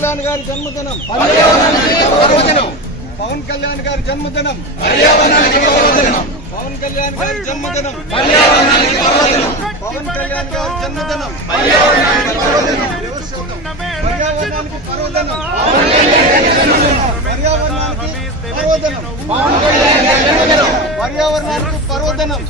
కళ్యాణ్ గారి జన్మదినం పవన్ కళ్యాణ్ గారి జన్మదినం పవన్ కళ్యాణ్ గారి జన్మదినం పవన్ కళ్యాణ్ గారి జన్మదినం పర్యావరణానికి పర్వదనం పర్యావరణానికి పర్వదనం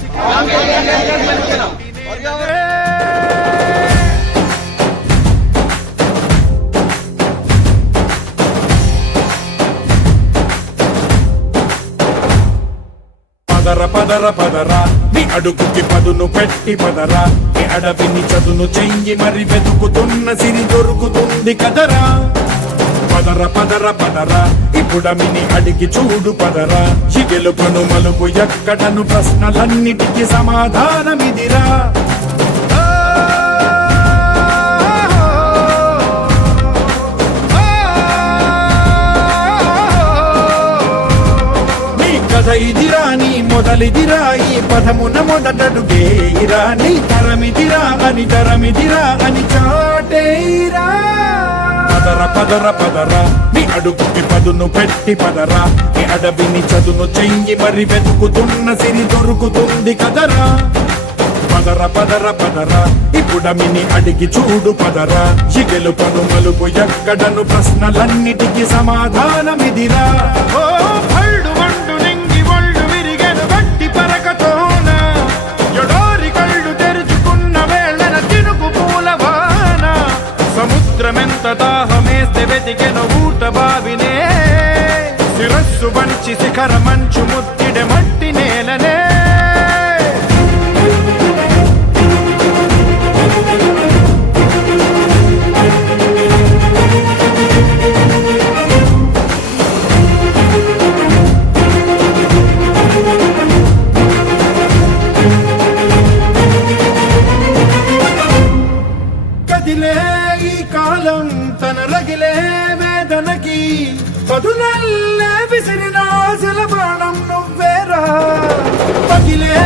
పదర పదర పదరా నీ అడుగుకి పదును పెట్టి పదరా నీ అడవిని చదును చెయ్యి మరి వెతుకుతున్న సిరి దొరుకుతుంది కదరా పదర పదర పదరా ఇప్పుడమిని అడిగి చూడు పదరా చిగెలుపను మలుపు ఎక్కడను ప్రశ్నలన్నిటికీ సమాధానమిదిరా ఇదిరా నీ మొదలిదిరా ఈ పదమున మొదటడుగేయిరా నీ తరమిదిరా అని చాటేరా పదర పదర పదరా నీ అడుగుకి పదును పెట్టి పదరా నీ అడవిని చదును చెయ్యి మరి వెతుకుతున్న సిరి దొరుకుతుంది కదరా పదర పదర పదరా ఇప్పుడమిని అడిగి చూడు పదరా చిగెలు పను మలుపు ఎక్కడను ప్రశ్నలన్నిటికీ సమాధానమిదిరా ఓ భళ్ళు వండు నింగి ఒళ్ళు విరిగెను గట్టి పరకతోన ఎడోరి కళ్ళు తెరుచుకున్న వేళన తినుగు పూలవాన సముద్రమెంత దాహమేస్తే వెతికెను ఊట బావినే శిరస్సు వంచి శిఖర మంచు ముత్తిడె మట్టి నేలనే ఈ కాలం తన రగిలే వేదనకి పదునల్లే విసిరిన ఆశల బాణం నువ్వేరా పగిలే